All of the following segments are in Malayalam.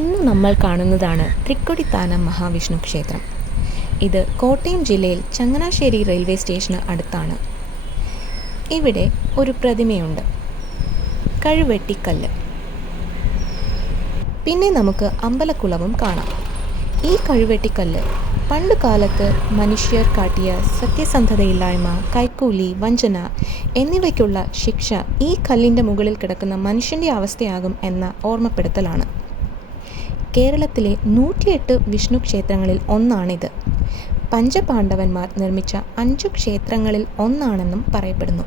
ഇന്ന് നമ്മൾ കാണുന്നതാണ് തൃക്കൊടിത്താനം മഹാവിഷ്ണു ക്ഷേത്രം. ഇത് കോട്ടയം ജില്ലയിൽ ചങ്ങനാശ്ശേരി റെയിൽവേ സ്റ്റേഷന് അടുത്താണ്. ഇവിടെ ഒരു പ്രതിമയുണ്ട്, കഴുവെട്ടിക്കല്ല്. പിന്നെ നമുക്ക് അമ്പലക്കുളവും കാണാം. ഈ കഴുവെട്ടിക്കല്ല് പണ്ട് കാലത്ത് മനുഷ്യർ കാട്ടിയ സത്യസന്ധതയില്ലായ്മ, കൈക്കൂലി, വഞ്ചന എന്നിവയ്ക്കുള്ള ശിക്ഷ ഈ കല്ലിൻ്റെ മുകളിൽ കിടക്കുന്ന മനുഷ്യൻ്റെ അവസ്ഥയാകും എന്ന ഓർമ്മപ്പെടുത്തലാണ്. കേരളത്തിലെ 108 വിഷ്ണു ക്ഷേത്രങ്ങളിൽ ഒന്നാണിത്. പഞ്ചപാണ്ഡവന്മാർ നിർമ്മിച്ച 5 ക്ഷേത്രങ്ങളിൽ ഒന്നാണെന്നും പറയപ്പെടുന്നു.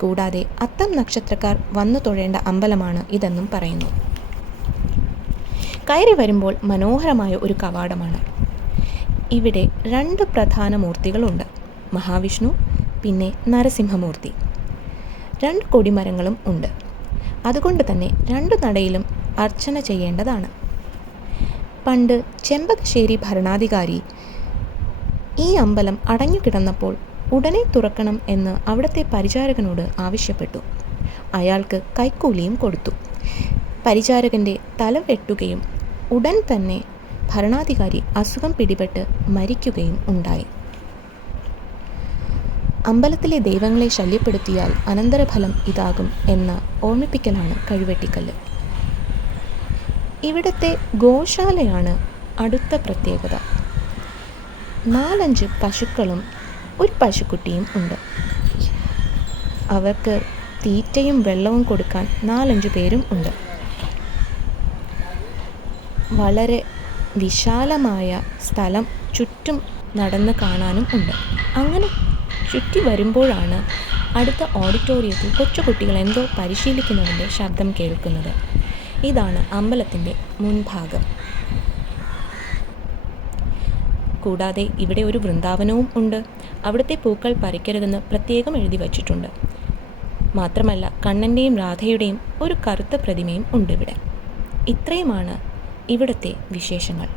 കൂടാതെ അത്തം നക്ഷത്രക്കാർ വന്നു തൊഴേണ്ട അമ്പലമാണ് ഇതെന്നും പറയുന്നു. കയറി വരുമ്പോൾ മനോഹരമായ ഒരു കവാടമാണ്. ഇവിടെ 2 പ്രധാന മൂർത്തികളുണ്ട്, മഹാവിഷ്ണു, പിന്നെ നരസിംഹമൂർത്തി. 2 കൊടിമരങ്ങളും ഉണ്ട്. അതുകൊണ്ട് തന്നെ 2 നടയിലും അർച്ചന ചെയ്യേണ്ടതാണ്. പണ്ട് ചെമ്പകശ്ശേരി ഭരണാധികാരി ഈ അമ്പലം അടഞ്ഞുകിടന്നപ്പോൾ ഉടനെ തുറക്കണം എന്ന് അവിടുത്തെ പരിചാരകനോട് ആവശ്യപ്പെട്ടു. അയാൾക്ക് കൈക്കൂലിയും കൊടുത്തു. പരിചാരകൻ്റെ തല വെട്ടുകയും ഉടൻ തന്നെ ഭരണാധികാരി അസുഖം പിടിപെട്ട് മരിക്കുകയും ഉണ്ടായി. അമ്പലത്തിലെ ദൈവങ്ങളെ ശല്യപ്പെടുത്തിയാൽ അനന്തരഫലം ഇതാകും എന്ന ഓർമ്മിപ്പിക്കലാണ് കഴുവെട്ടിക്കല്ല്. ഇവിടുത്തെ ഗോശാലയാണ് അടുത്ത പ്രത്യേകത. 4-5 പശുക്കളും ഒരു പശുക്കുട്ടിയും ഉണ്ട്. അവർക്ക് തീറ്റയും വെള്ളവും കൊടുക്കാൻ 4-5 പേരും ഉണ്ട്. വളരെ വിശാലമായ സ്ഥലം ചുറ്റും നടന്ന് കാണാനും ഉണ്ട്. അങ്ങനെ ചുറ്റി വരുമ്പോഴാണ് അടുത്ത ഓഡിറ്റോറിയത്തിൽ കൊച്ചുകുട്ടികൾ എന്തോ പരിശീലിക്കുന്നതിൻ്റെ ശബ്ദം കേൾക്കുന്നത്. ഇതാണ് അമ്പലത്തിൻ്റെ മുൻഭാഗം. കൂടാതെ ഇവിടെ ഒരു വൃന്ദാവനവും ഉണ്ട്. അവിടുത്തെ പൂക്കൾ പറിക്കരുതെന്ന് പ്രത്യേകം എഴുതി വച്ചിട്ടുണ്ട്. മാത്രമല്ല കണ്ണൻ്റെയും രാധയുടെയും ഒരു കറുത്ത പ്രതിമയും ഉണ്ട് ഇവിടെ. ഇത്രയുമാണ് ഇവിടുത്തെ വിശേഷങ്ങൾ.